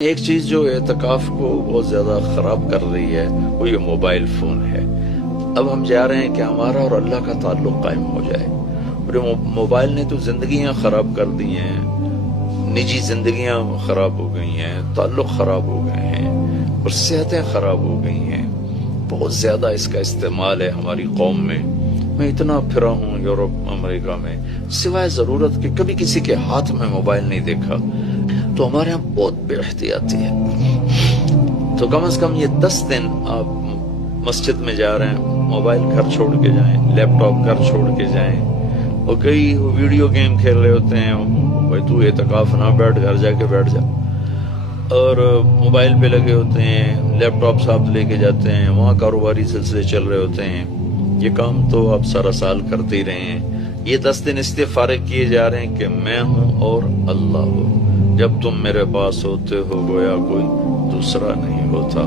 ایک چیز جو اعتکاف کو بہت زیادہ خراب کر رہی ہے وہ یہ موبائل فون ہے۔ اب ہم چاہ رہے ہیں کہ ہمارا اور اللہ کا تعلق قائم ہو جائے، اور موبائل نے تو زندگیاں خراب کر دی ہیں، نجی زندگیاں خراب ہو گئی ہیں، تعلق خراب ہو گئے ہیں اور صحتیں خراب ہو گئی ہیں۔ بہت زیادہ اس کا استعمال ہے ہماری قوم میں۔ میں اتنا پھرا ہوں یورپ امریکہ میں، سوائے ضرورت کہ کبھی کسی کے ہاتھ میں موبائل نہیں دیکھا۔ تو ہمارے ہاں بہت بے احتیاطی ہے۔ تو کم از کم یہ 10 دن آپ مسجد میں جا رہے ہیں، موبائل گھر چھوڑ کے جائیں، لیپ ٹاپ گھر چھوڑ کے جائیں۔ اور کئی ویڈیو گیم کھیل رہے ہوتے ہیں، بھائی تو اعتکاف نہ بیٹھ، گھر جا کے بیٹھ جا، اور موبائل پہ لگے ہوتے ہیں، لیپ ٹاپ ساتھ لے کے جاتے ہیں، وہاں کاروباری سلسلے چل رہے ہوتے ہیں۔ یہ کام تو آپ سارا سال کرتے ہی رہے ہیں۔ یہ 10 دن اس لیے فارغ کیے جا رہے ہیں کہ میں ہوں اور اللہ ہو، جب تم میرے پاس ہوتے ہو گویا کوئی دوسرا نہیں ہوتا۔